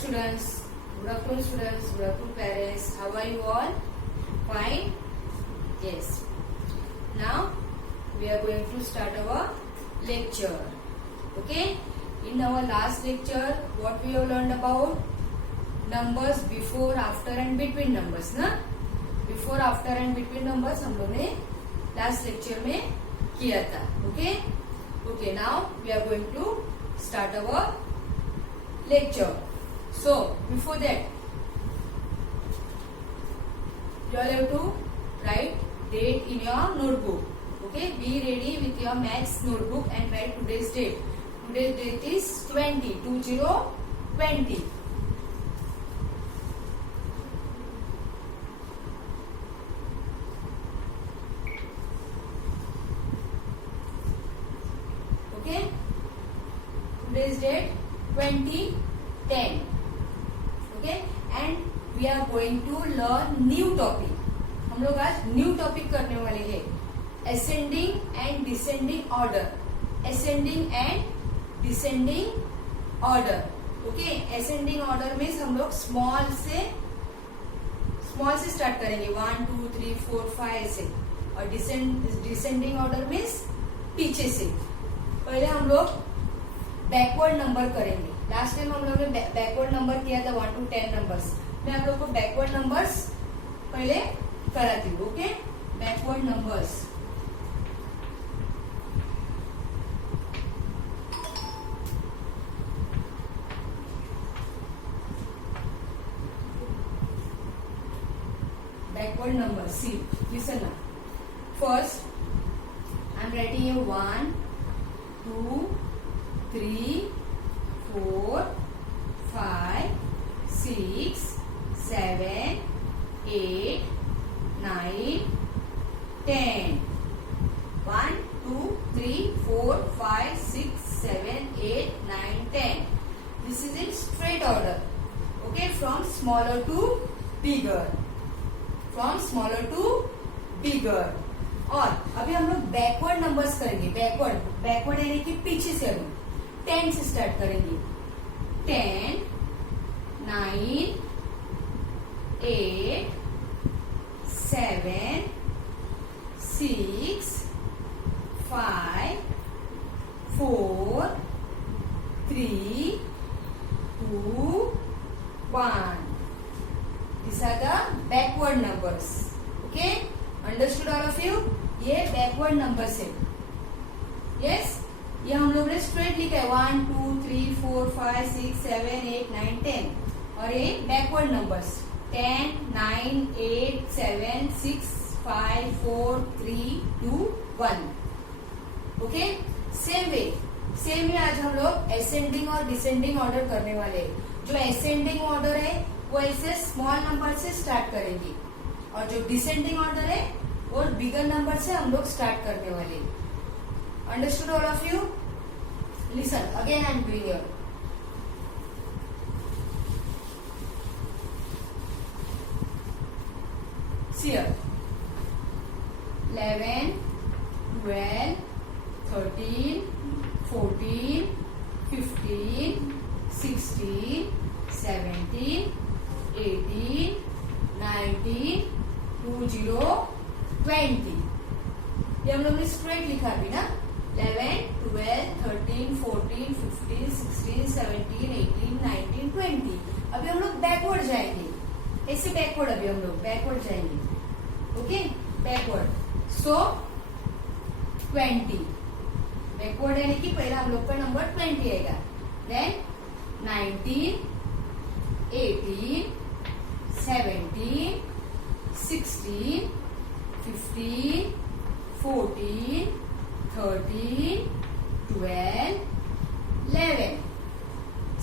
students. Good afternoon students. Good afternoon parents. How are you all? Fine? Yes. Now we are going to start our lecture. Okay? In our last lecture, what we have learned about? Numbers before, after and between numbers, ना? Before, after and between numbers हम लोग ने last lecture में किया था. Okay? Okay. Now we are going to start our lecture. So before that, you all have to write date in your notebook. Okay, be ready with your maths notebook and write today's date. Today's date is 20. Okay, today's date 2010. Okay, and we are going to learn new topic. हम लोग आज new topic करने वाले हैं. Ascending and descending order. Ascending and descending order. Okay, ascending order में हम लोग small से स्टार्ट करेंगे. 1 2 3 4 5 ऐसे. और डिसेंडिंग ऑर्डर में पीछे से. पहले हम लोग बैकवर्ड नंबर करेंगे. लास्ट टाइम हम लोग ने बैकवर्ड नंबर किया था 1 to 10 नंबर्स. मैं आप लोग को बैकवर्ड नंबर्स पहले कराती हूँ. Okay, backward numbers. Backward number. See, listen now. First, I am writing here 1, 2, 3, 4, 5, 6, 7, 8, 9, 10. 1, 2, 3, 4, 5, 6, 7, 8, 9, 10. This is in straight order. Okay, from smaller to bigger. From smaller to bigger. और अभी हम लोग बैकवर्ड नंबर्स करेंगे. Backward यानी कि पीछे से. हम 10 से स्टार्ट करेंगे. 10, 9, 8, 7, 6, 5, 4, 3, 2, 1. These are the backward numbers. Okay, understood all of you? ये backward numbers है. Yes, ये हम लोग ने straight लिखा है 1 2 3 4 5 6 7 8 9 10. और ये backward numbers 10 9 8 7 6 5 4 3 2 1. Okay, same way आज हम लोग ascending और descending order करने वाले हैं. जो ascending order है वो ऐसे स्मॉल नंबर से स्टार्ट करेंगे. और जो डिसेंडिंग ऑर्डर है वो बिगर नंबर से हम लोग स्टार्ट करने वाले. Understood all of you? Listen again, I am doing your. See 11, 12, 13, 14, 15, 16, 17, 18, 19, 20, 20. ये हम लोग ने स्ट्रेट लिखा अभी ना. 11, 12, 13, 14, 15, 16, 17, 18, 19, 20. अभी हम लोग बैकवर्ड जाएंगे. ऐसे बैकवर्ड अभी हम लोग बैकवर्ड जाएंगे. Okay, backward. सो 20 बैकवर्ड यानी कि पहला हम लोग का नंबर 20 आएगा. देन 19, 18, 17, 16, 15, 14, 13, 12, 11.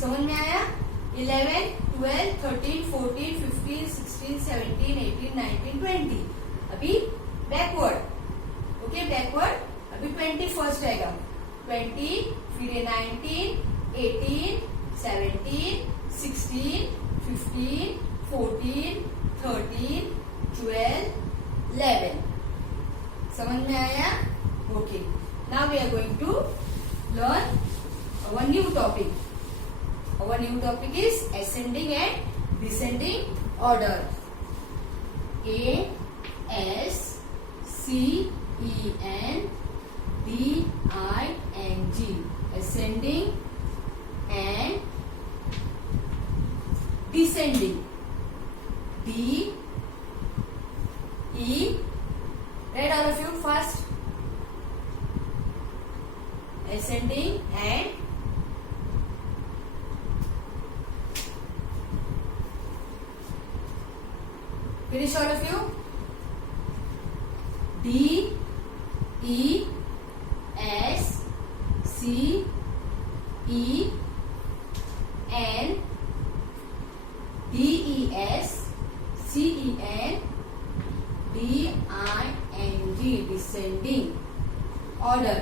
समझ में आया? 11, 12, 13, 14, 15, 16, 17, 18, 19, 20. अभी बैकवर्ड. Okay, backward. अभी 20 फर्स्ट आएगा. 20, फिर 19, 18, 17, 16, 15, 14, 13, 12, 11. समझ में आया? Okay. Now we are going to learn our new topic. Our our new topic is ascending and descending order. A S C E N D I N G, ascending and descending. D E, read all of you first. Ascending and finish all of you. D E S C E N D E S C E N D I N G, descending. Order,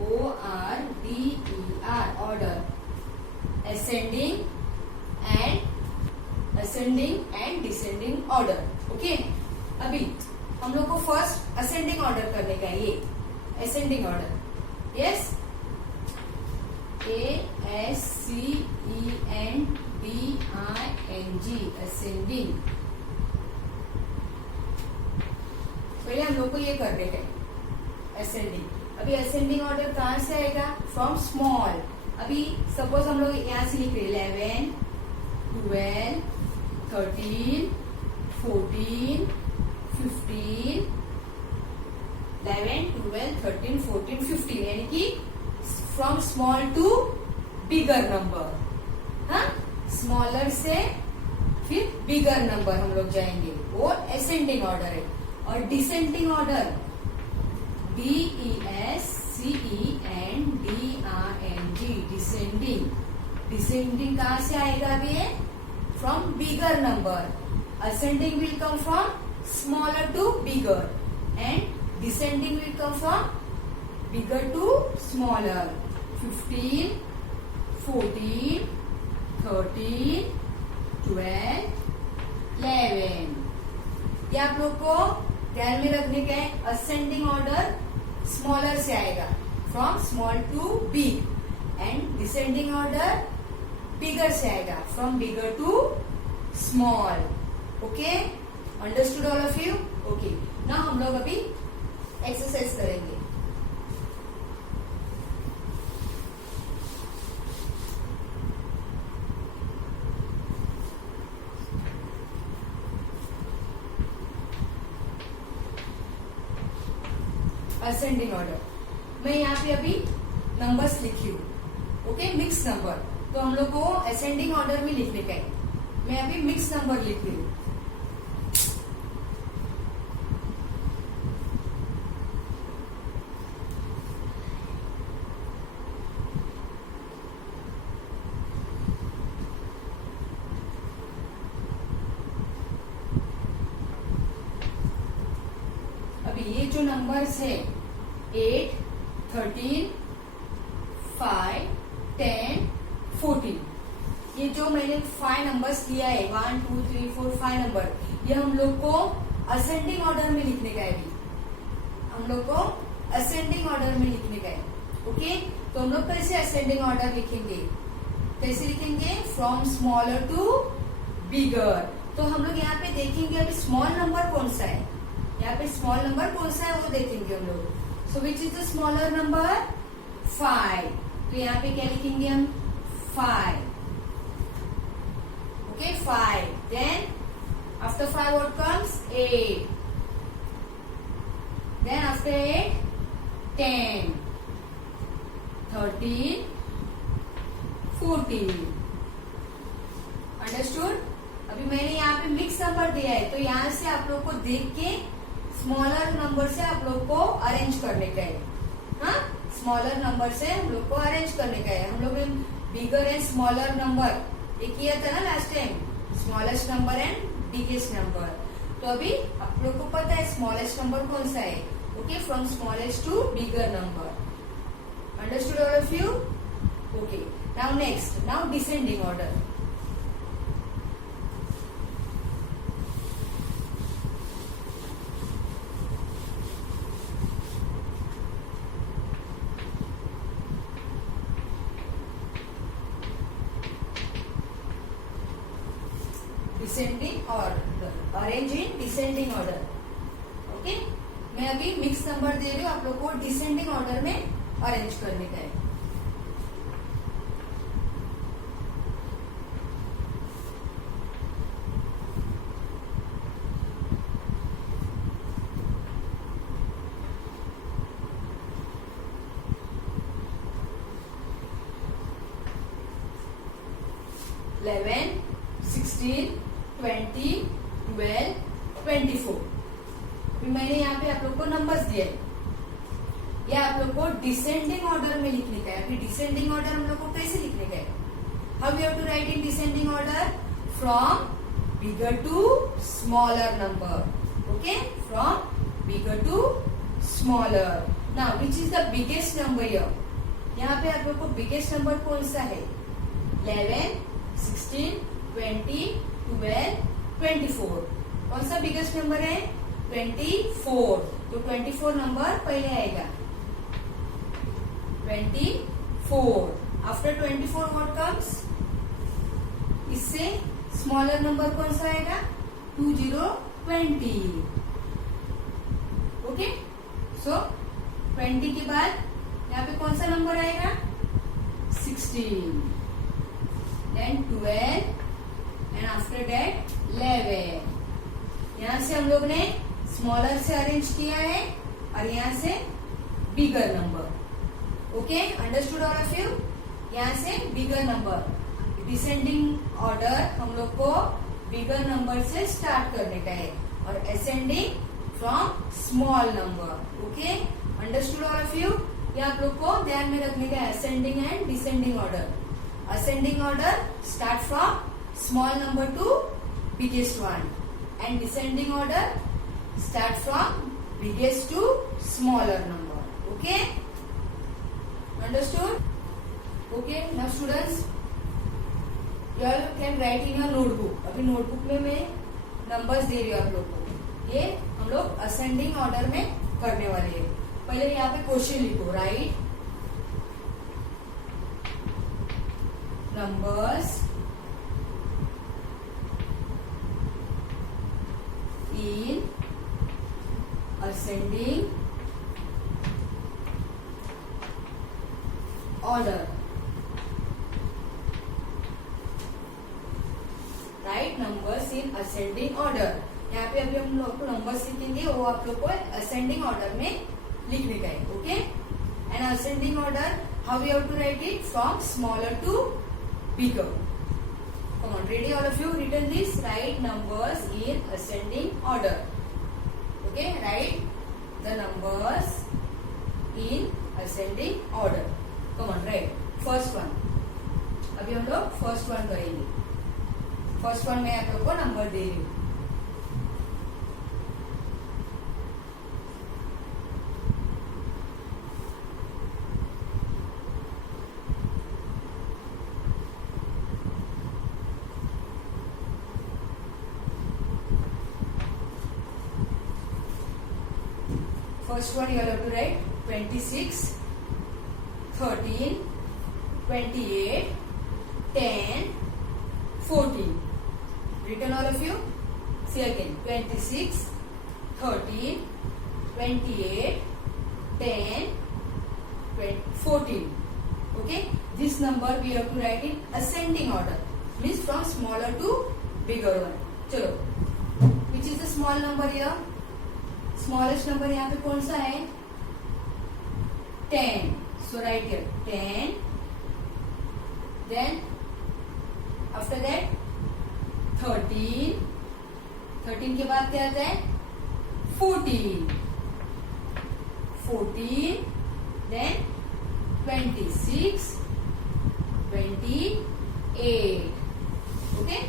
O R D E R, order. Ascending and descending order. Okay, अभी हम लोग को first ascending order करने का है। ये ascending order, yes, ASCENDING, ascending. पहले हम लोग को ये करने का है असेंडिंग। अभी असेंडिंग ऑर्डर कहाँ से आएगा? From small. अभी सपोज हम लोग यहाँ से लिख रहे 11, 12, 13, 14, 15, 11, 12, 13, 14, 15, यानी कि from small to bigger number. हाँ, स्मॉलर से फिर बिगर नंबर हम लोग जाएंगे, वो असेंडिंग ऑर्डर है। और descending order, DESCENDING, descending. Descending कहाँ से आएगा? अभी है from bigger number. Ascending will come from smaller to bigger and descending will come from bigger to smaller. 15, 14, 13, 12, 11. ये आप लोग को ध्यान में रखने का है। असेंडिंग ऑर्डर स्मॉलर से आएगा, from small to big, and descending order bigger से आएगा, from bigger to small. Okay, understood all of you? Okay, now हम लोग अभी एक्सरसाइज करेंगे। असेंडिंग ऑर्डर, मैं यहाँ पे अभी नंबर्स लिखी हूँ। ओके, मिक्स नंबर, तो हम लोग को असेंडिंग ऑर्डर में लिखने का है। मैं अभी मिक्स नंबर लिख रही हूँ। अभी ये जो नंबर्स है 8, 13, 5, 10, 14, ये जो मैंने 5 नंबर्स दिया है, 1, 2, 3, 4, 5 नंबर, ये हम लोग को असेंडिंग ऑर्डर में लिखने का है। अभी हम लोग को असेंडिंग ऑर्डर में लिखने का है। ओके, तो हम लोग कैसे असेंडिंग ऑर्डर लिखेंगे? कैसे लिखेंगे? फ्रॉम स्मॉलर टू बिगर। तो हम लोग यहाँ पे देखेंगे अभी स्मॉल नंबर कौन सा है, यहाँ पे स्मॉल नंबर कौन सा है वो देखेंगे हम लोग। So which is the smaller number? 5। तो यहाँ पे क्या लिखेंगे हम? 5। Okay, 5. Then after 5 what comes? 8. Then after 8, 10, 13, 14. Understood? अभी मैंने यहाँ पे मिक्स नंबर दिया है, तो यहाँ से आप लोग को देख के स्मॉलर नंबर से आप लोग को अरेंज करने का है। हाँ, स्मॉलर नंबर से हम लोग को अरेंज करने का है। हम लोग बिगर एंड स्मॉलर नंबर ये किया था ना last time, smallest number and biggest number. तो अभी आप लोग को पता है स्मॉलेस्ट नंबर कौन सा है। Okay, from smallest to bigger number. Understood all of you? Okay, now next, now descending order. Descending order, arrange in descending order. Okay, मैं अभी मिक्स नंबर दे रही हूँ, आप लोग को डिसेंडिंग ऑर्डर में अरेंज करने का है. इलेवन, 16, 20, 12, 24. अभी मैंने यहाँ पे आप लोग को नंबर्स दिए. या आप लोग को डिसेंडिंग ऑर्डर में लिखने का है. अभी डिसेंडिंग ऑर्डर हम लोग को कैसे लिखने का है? How we have to write in descending order? From bigger to smaller number. Okay, from bigger to smaller. Now which is the biggest number here? यहाँ पे आप लोग को बिगेस्ट नंबर कौन सा है? 11, 16, 20, 12, 24. कौन सा बिगेस्ट नंबर है? 24. तो 24 नंबर पहले आएगा. 24. After 24 what comes? इससे स्मॉलर नंबर कौन सा आएगा? 20. ओके, सो 20 के बाद यहाँ पे कौन सा नंबर आएगा? 16. Then 12 and after that 11. यहाँ से हम लोग ने स्मॉलर से अरेंज किया है और यहाँ से bigger number. Okay, understood all of you? यहाँ से बिगर नंबर, डिसेंडिंग ऑर्डर हम लोग को बिगर नंबर से स्टार्ट करने का है और ascending from small number. Okay, understood all of you? ये आप लोग को ध्यान में रखने का है, ascending and descending order. Ascending order start from small number to biggest one, and descending order start from biggest to smaller number. Okay, understood? Okay, now students, you all can write in your notebook. अभी notebook में मैं numbers दे रही हूँ आप लोग को. ये हम लोग ascending order में करने वाले हैं. पहले यहाँ पे क्वेश्चन लिखो. Right numbers in ascending order. Write numbers in ascending order. यहाँ पे अभी हम लोग को नंबर सीखेंगे, वो आप लोग को ascending order में लिखने का है. Okay, and ascending order, how we have to write it? From smaller to bigger. Come on, ready all of you? Written this. Write numbers in ascending order. Okay, write the numbers in ascending order. Come on, write. First one. अभी हम लोग first one करेंगे. First one मैं आप लोग को number दे रही हूँ. First one you have to write 26, 13, 28, 10, 14. Written all of you? See again. 26, 13, 28, 10, 14. Okay? This number we have to write in ascending order. Means from smaller to bigger one. चलो. Which is the small number here? Smallest number यहाँ पे कौन सा है? 10. So write here 10. Then after that 13. 13 के बाद क्या आता है? 14. 14. Then 26. 28. Okay?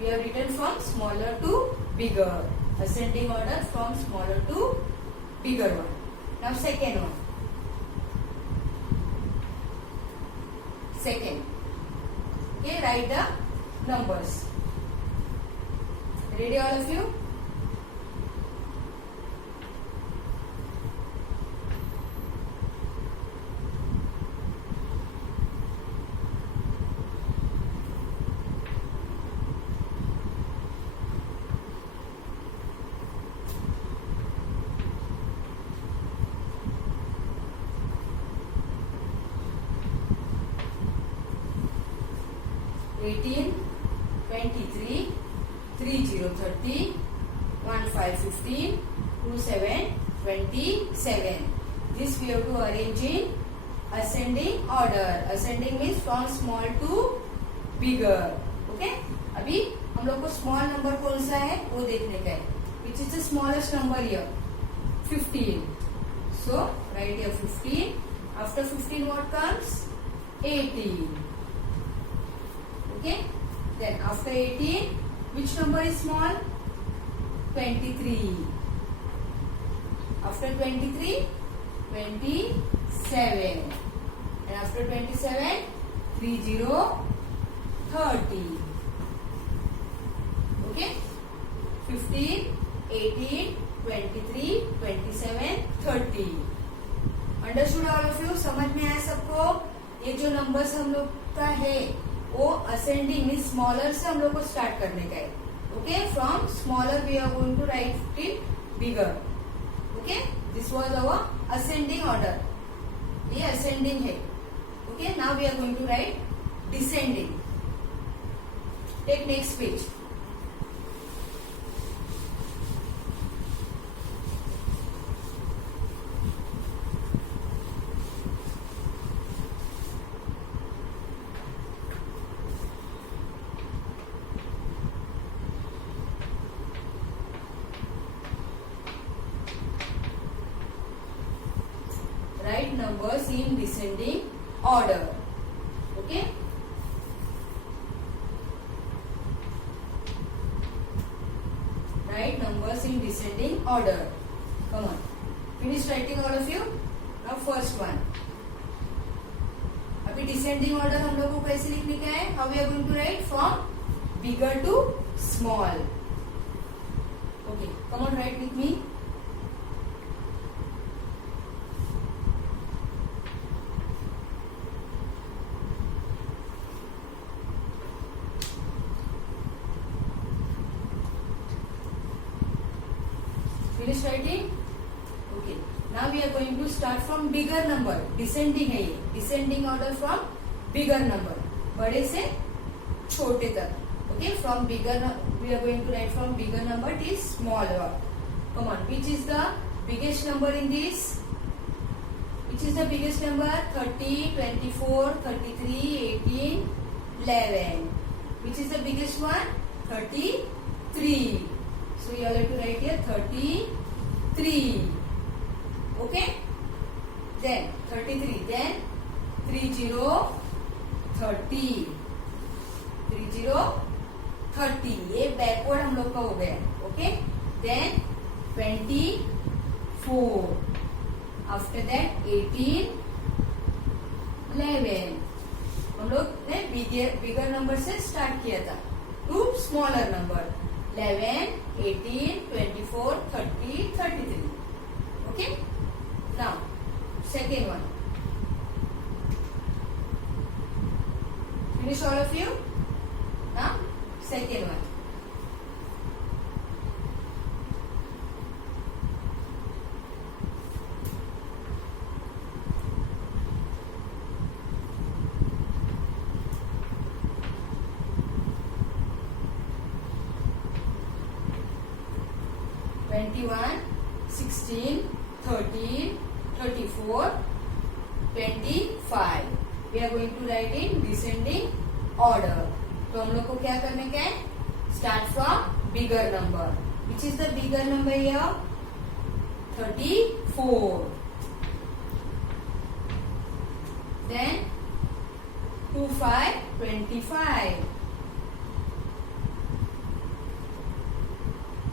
We have written from smaller to bigger. Ascending order from smaller to bigger one. Now second one. Second. Okay, write the numbers. Ready all of you? 18, 23, 30, 30, 15, 15, 27, 27. This we have to arrange in ascending order. Ascending means from small to bigger. Okay? अभी हम लोग को small number कौन सा है वो देखने का है. Which is the smallest number here? 15. So write here 15. After 15 what comes? 18. Okay? Then after 18, which number is small? 23. After 23, 27. And after 27, 30, 30. Okay? 15, 18, 23, 27, 30. Understood all of you. समझ में आया सबको? ये जो नंबर्स हम लोग का है वो असेंडिंग मीन स्मॉलर से हम लोग को स्टार्ट करने का है. Okay? From smaller we are going to write till bigger. Okay? This was our ascending order. ये असेंडिंग है. Okay? Now we are going to write descending. Take next page. Write numbers in descending order. Okay? Write numbers in descending order. Come on. Finish writing all of you. Now first one. अभी descending order हम लोग को कैसे लिखने का है? How we are going to write? From bigger to small. Okay. Come on, write with me. Finish writing? Okay. Now we are going to start from bigger number. Descending है ये. Descending order from bigger number. बड़े से छोटे तक. Okay. From bigger we are going to write from bigger number till smaller. Come on. Which is the biggest number in this? Which is the biggest number? 30, 24, 33, 18, 11. Which is the biggest one? 33. So you have to write here 33. Okay? Then 33. Then 30, 30. 30, 30. ये backward हम लोग का हो गया. Okay? Then 24. After that 18, 11. हम लोग ने bigger number से स्टार्ट किया था to smaller number. 11, 18, 24, 30, 33. Okay? Now, second one. Finish all of you? Now, second one. One, 16, 13, 34, 25. We are going to write in descending order. तो हम लोग को क्या करने का है? Start from bigger number. Which is the bigger number here? 34. Then 2, 5, 25.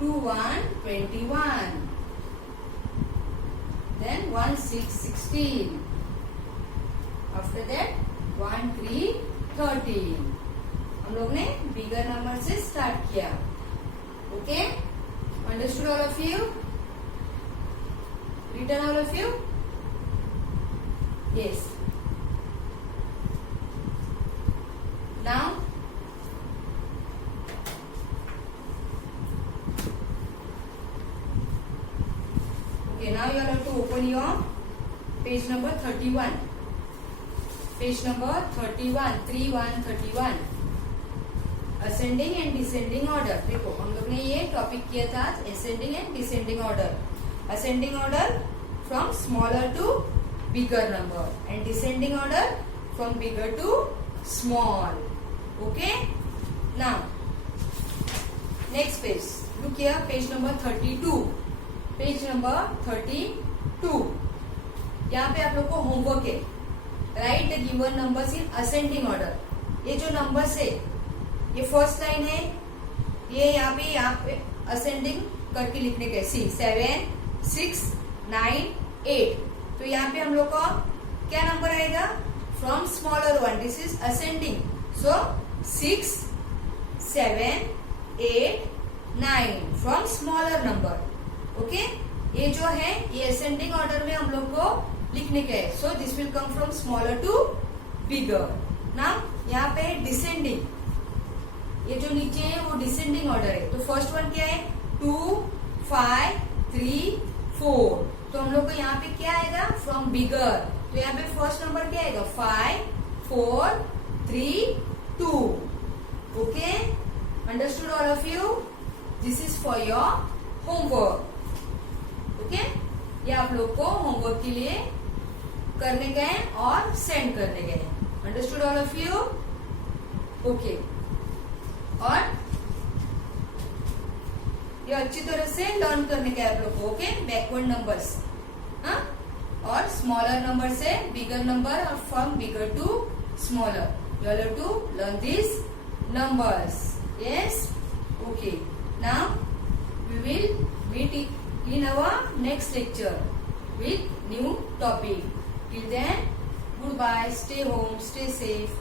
2, 1, 21. Then 1, 6, 16. After that 1, 3, 13. हम लोग ने बिगर नंबर से स्टार्ट किया. Okay? Understood all of you? Written all of you? Yes. Now okay, now you have to open your page number 31. Page number 31, 31, 31. Ascending and descending order. देखो हम लोग ने ये टॉपिक किया था ascending and descending order. Ascending order from smaller to bigger number and descending order from bigger to small. Okay, now next page, look here, page number 32। Page number 32, यहाँ पे आप लोग को होमवर्क है, write the given numbers in ascending order. ये जो numbers है, ये फर्स्ट लाइन है, ये यहाँ पे असेंडिंग करके लिखने के, सी 7 6 9 8। तो यहाँ पे हम लोग का क्या नंबर आएगा, from smaller one, this is ascending, so 6 7 8 9 from smaller number. Okay, ये जो है ये असेंडिंग ऑर्डर में हम लोग को लिखने के है, so this will come from smaller to bigger. Now यहाँ पे डिसेंडिंग, ये जो नीचे है वो डिसेंडिंग ऑर्डर है। तो फर्स्ट वन क्या है, 2 5 3 4। तो हम लोग को यहाँ पे क्या आएगा, फ्रॉम बिगर। तो यहाँ पे फर्स्ट नंबर क्या आएगा, 5 4 3 2। Okay, understood all of you, this is for your homework. Okay, ये आप लोग को होमवर्क के लिए करने गए और सेंड करने गए। Understood all of you? Okay, और ये अच्छी तरह से लर्न करने गए आप लोग को। ओके, बैकवर्ड नंबर्स, हाँ, और स्मॉलर नंबर से बिगर नंबर और from bigger to smaller, you have to learn this numbers. Yes, okay, now we will meet in our next lecture with new topic. Till then, goodbye, stay home, stay safe.